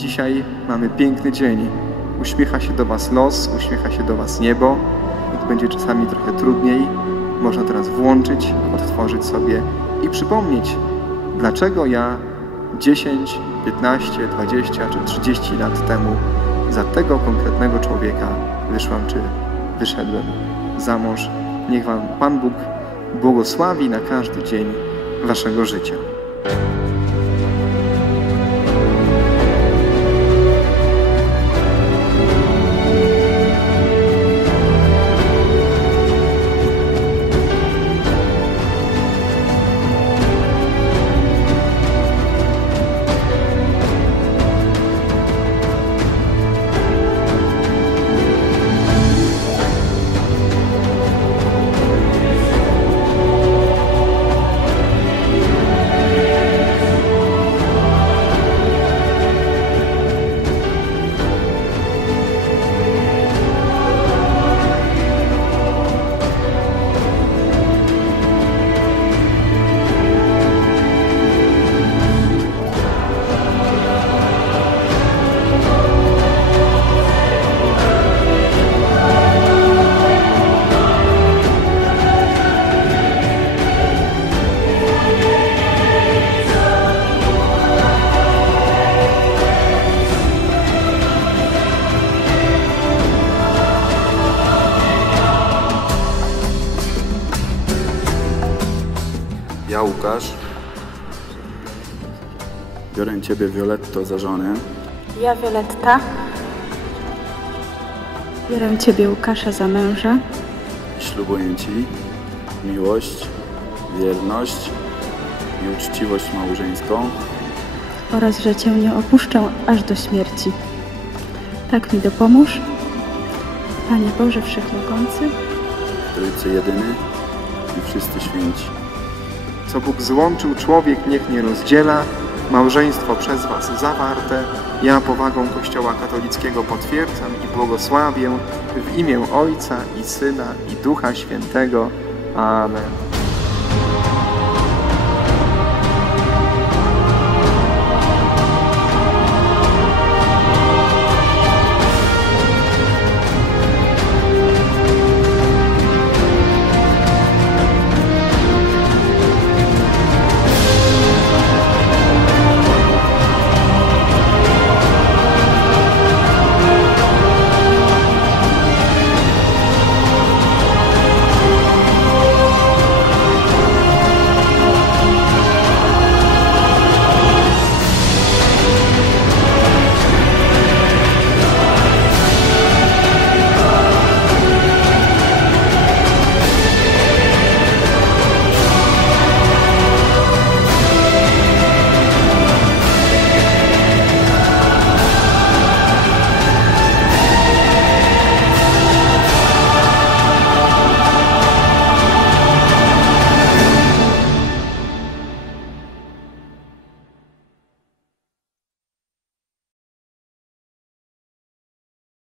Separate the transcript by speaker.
Speaker 1: Dzisiaj mamy piękny dzień. Uśmiecha się do Was los, uśmiecha się do Was niebo. Gdy będzie czasami trochę trudniej, można teraz włączyć, odtworzyć sobie i przypomnieć, dlaczego ja 10, 15, 20 czy 30 lat temu za tego konkretnego człowieka wyszłam czy wyszedłem za mąż. Niech Wam Pan Bóg błogosławi na każdy dzień Waszego życia.
Speaker 2: Ja, Łukasz, biorę Ciebie, Violetto, za żonę.
Speaker 3: Ja, Violetta, biorę Ciebie, Łukasza, za męża.
Speaker 2: Ślubuję Ci miłość, wierność i uczciwość małżeńską.
Speaker 3: Oraz, że Cię nie opuszczę aż do śmierci. Tak mi dopomóż, Panie Boże Wszechmogący,
Speaker 2: Trójcy Jedyny i wszyscy święci.
Speaker 1: Co Bóg złączył, człowiek niech nie rozdziela. Małżeństwo przez Was zawarte. Ja powagą Kościoła katolickiego potwierdzam i błogosławię w imię Ojca i Syna i Ducha Świętego. Amen.